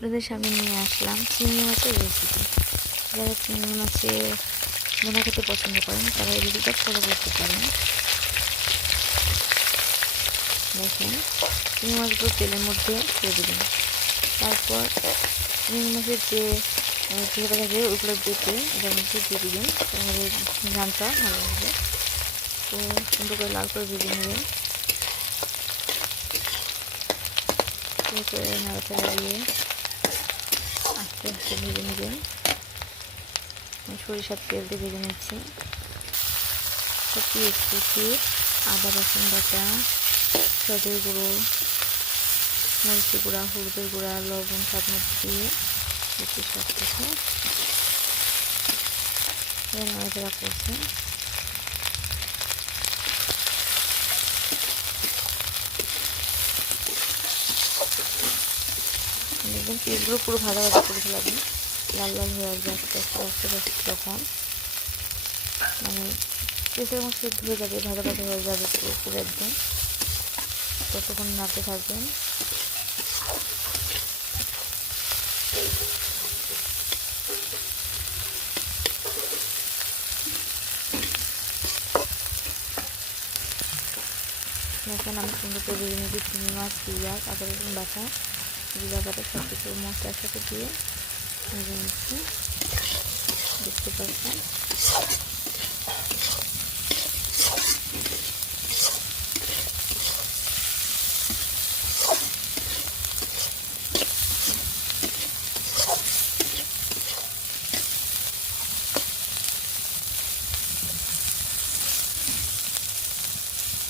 আপনাদের সামনে নিয়ে আসলাম চিংড়ি মাছের রেসিপি। যারা চিংড়ি মাছের ভুনা খেতে পছন্দ করেন তারা এই রেসিপিটা ফলো করতে পারেন। দেখেন, চিংড়ি মাছগুলো তেলের মধ্যে দিয়ে দেবেন। তারপর চিংড়ি মাছের যে ঝোলটা থাকে ওগুলো বেটে এটার মধ্যে দিয়ে দেবেন। তাহলে ঘ্রাণটা ভালো হবে। তো সুন্দর করে লাল করে ভেজে নেবেন। করে নাড়াচাড়া দিয়ে আস্তে আস্তে ভেজে নেবেন। সরিষার তেল দিয়ে ভেজে নিচ্ছি। পেঁয়াজ কুচি, আদা রসুন বাটা, সদের গুঁড়ো, মরিচি গুঁড়া, হলুদের গুঁড়া, লবণ স্বাদ মতো দিয়ে একটু সব কিছু নাড়াচাড়া করছি। দেখবেন পেঁয়াজগুলো পুরো ভাজা ভাজা করে ফেলাবেন, লাল লাল হয়ে আসবে আস্তে আস্তে আস্তে আস্তে। যখন মানে পেঁয়াজের মধ্যে সেদ্ধ হয়ে যাবে, ভাজা ভাজা হয়ে যাবে পুরো একদম, ততক্ষণ নাড়তে থাকবেন। এখন আমি সুন্দর করে ভেজে নিয়েছি চিংড়ি মাছ, পেঁয়াজ, আদা রসুন বাটা, জিরা বাটা সব কিছু মশলার সাথে দিয়ে ভেজে নিচ্ছি। দেখতে পাচ্ছেন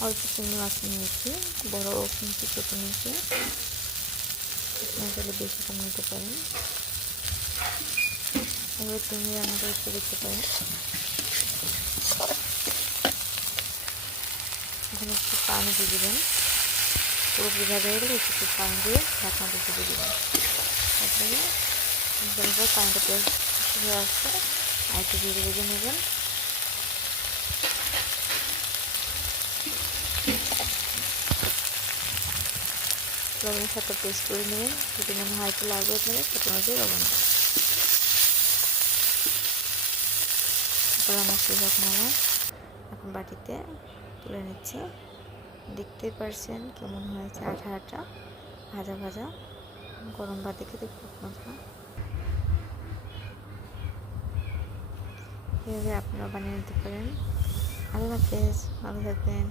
অল্প চিংড়ি মাছ নিয়েছি, বড় নিয়েছি, ছোটো নিয়েছি। আপনারা বেশি কম নিতে পারেন। এবার চিংড়ি রান্না করে একটু দেখতে পারেন। এখানে একটু পানি দিয়ে দেবেন। পুরোপুরি ভাজা হয়ে গেলে একটু পানি দিয়ে ঢাকনা দিয়ে দেবেন। তারপরে পানিটা পেঁয়াজ হয়ে আসছে আর একটু ধীরে ভেজে নেবেন। লবণের সাথে পেস্ট করে নেবেন। যদি মনে হয় একটু লাগবে আপনাদের ছোটো মাঝে লবণ। তারপর আমার শেষ আমার এখন বাটিতে তুলে নিচ্ছে। দেখতে পারছেন কেমন হয়েছে, আঠা আঠা ভাজা ভাজা। গরম ভাতে খেতে খুব মজা। এভাবে আপনারা বানিয়ে নিতে পারেন। আল্লাহ হাফেজ, ভালো থাকবেন।